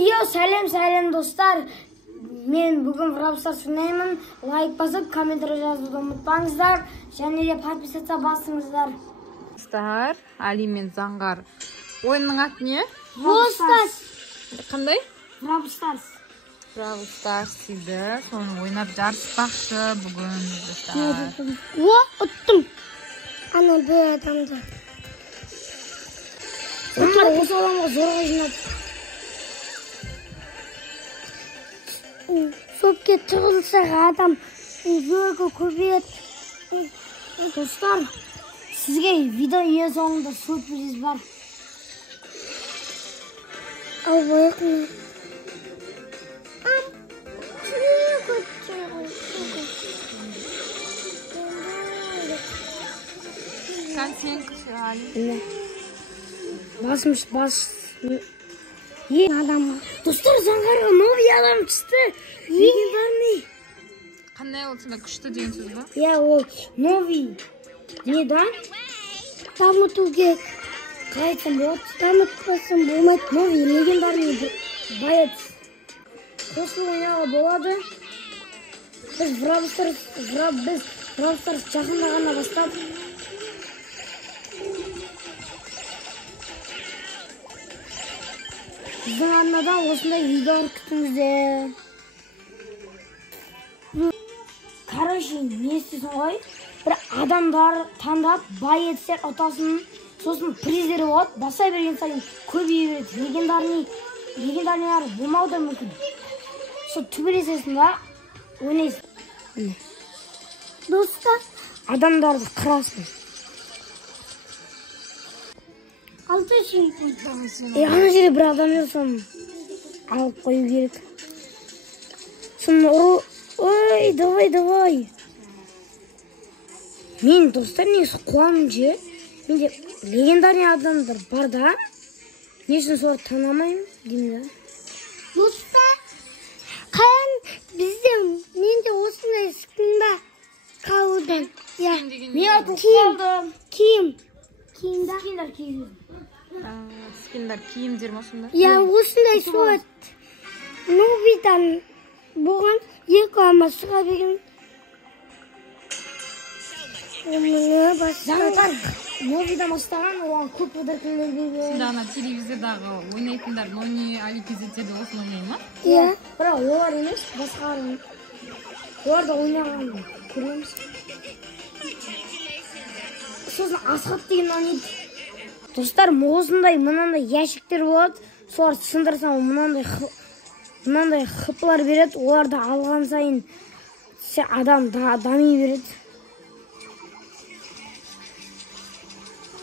Сәлем достар. Мен бүгін Brawl Stars ойнаймын. Лайк басып, комментарий жазуды ұмытпаңыздар. Және де подписаться басыңыздар. Достар, Али мен Заңғар. Ойынның аты не? Brawl Stars. Қандай? Brawl Stars. Brawl Stars дейді. Соны ойнап жарыспақшы бүгін достар. Ұттым. Ана бір адамды. Заңғар осы адамға зорға жинап. Сопке тығылса адам жөгі көбейеді. Достар, сізге видео ең соңында сюрприз бар. Ал байқын. Контент Али. Бас. Адам. Достар, Заңғарға новый адам түсті. Легендарный. Қандай ол сында күшті деген сөз ба? Ол новый. Не да? Дамыту керек. Қайтын болады. Дамытпасын болмайды. Новый легендарный боец. Қосылып ойнауға болады. Біз Brawl Stars жақында ғана бастап. Біздің арнадан осындай видеолар күтіңіздер. Короче, не істесін ғой? Бір адамдар таңдап, бай етсер ұтасын, сосын приздері болады, баса берген сайын көбейе береді. Легендарныйлар болмауы да мүмкін. Сол төбелесесің да, ойнайсың. Достар, адамдарды қырасың. Алты жеңіп қойдыңыз. Ана жерде бір адам жоқ, соны алып қою керек. Соны ұру. Ой, давай. Мен достар несі қуамын же. Менде легендарный адамдар бар да. Не үшін соларды танымаймын деймін да. Достар, қаян менде осындай скинда қалудан. Мен атып қалдым. Скиндар киім. Скиндар киімдер ма сонда? Осындай суат. Новидан болған екі ама шыға берген. Заңғар новидан бастаған, оған көп подаркалар берген. Сізді ана телевизордағы ойнайтындар Нони, Али кезеттерді осыны ойнай ма? Бірақ олар емес, басқалар. Олар да ойнаған көреміз. Сосын Асхат деген ойнайды. Достар, осындай мынандай ящиктер болады. Солар сындырсам мынандай хыпылар береді. Оларды алған сайын адам дами береді.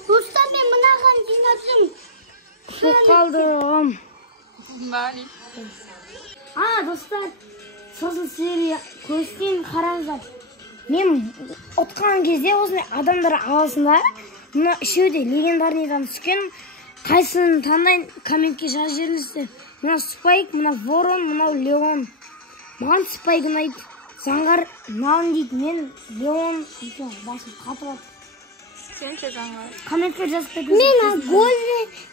Достар, мен мынаған жинапсым. Шоқ қалдырғым. Достар, сосын серия көстен қараңыздар. Мен отқан кезде осындай адамдар аласында. Мына үшеуде легендарныйдан түскен. Қайсысын таңдайын комментке жазып жіберіңіздер. Мына Спайк, мына Ворон, мына Леон. Маған Спайк ұнайды. Заңғар мынауын дейді. Мен Леон басым қатып. Сен ше Заңғар. Комментке жазып беріңіздер. Мен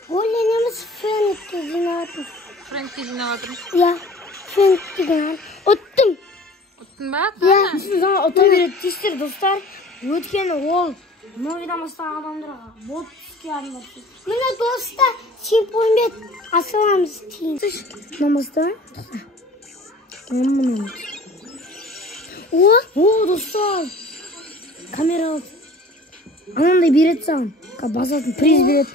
Голлен емес Фрэнкке жинаватырмын. Фрэнкке жинаватырмын? Фрэнкке жинаватырмын. Ұттым. Ұттың ба? Заңғар ұта береді. Тестер достар. Өткені ол новидан бастаған адамдарға бот түске арнап. Міне достар, чемпионбет асыламыз тейін. Намазда ма? О, достар. Камера алып. Анандай береді саған. Басатын приз береді.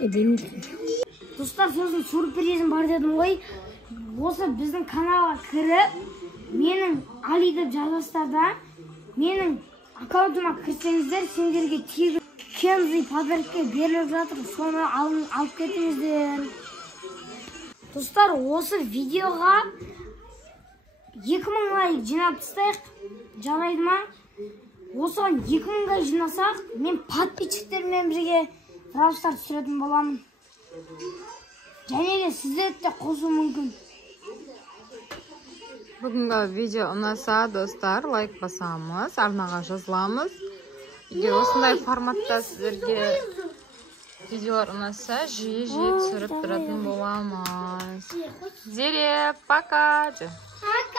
Бермейді. Достар, сосын сюрпризім бар дедім ғой. Осы біздің каналға кіріп, менің Али деп жазасыздар да, менің аккаунтыма кірсеңіздер, сендерге тегін Кензи подаркке беріліп жатыр. Соны алып кетіңіздер. Достар, осы видеоға 2000 лайк жинап тастайық. Жарайды ма? Осыған 2000-ға жинасақ, мен подписчиктермен бірге Brawl Stars түсіретін боламын. Және де сіздерді де қосу мүмкін. Бүгінгі видео ұнаса, достар, лайк басамыз, арнаға жазыламыз. Егер осындай форматта сіздерге Videolar unasa jiye tushirib turadigan bo'lamiz. Zere, пока. Пока.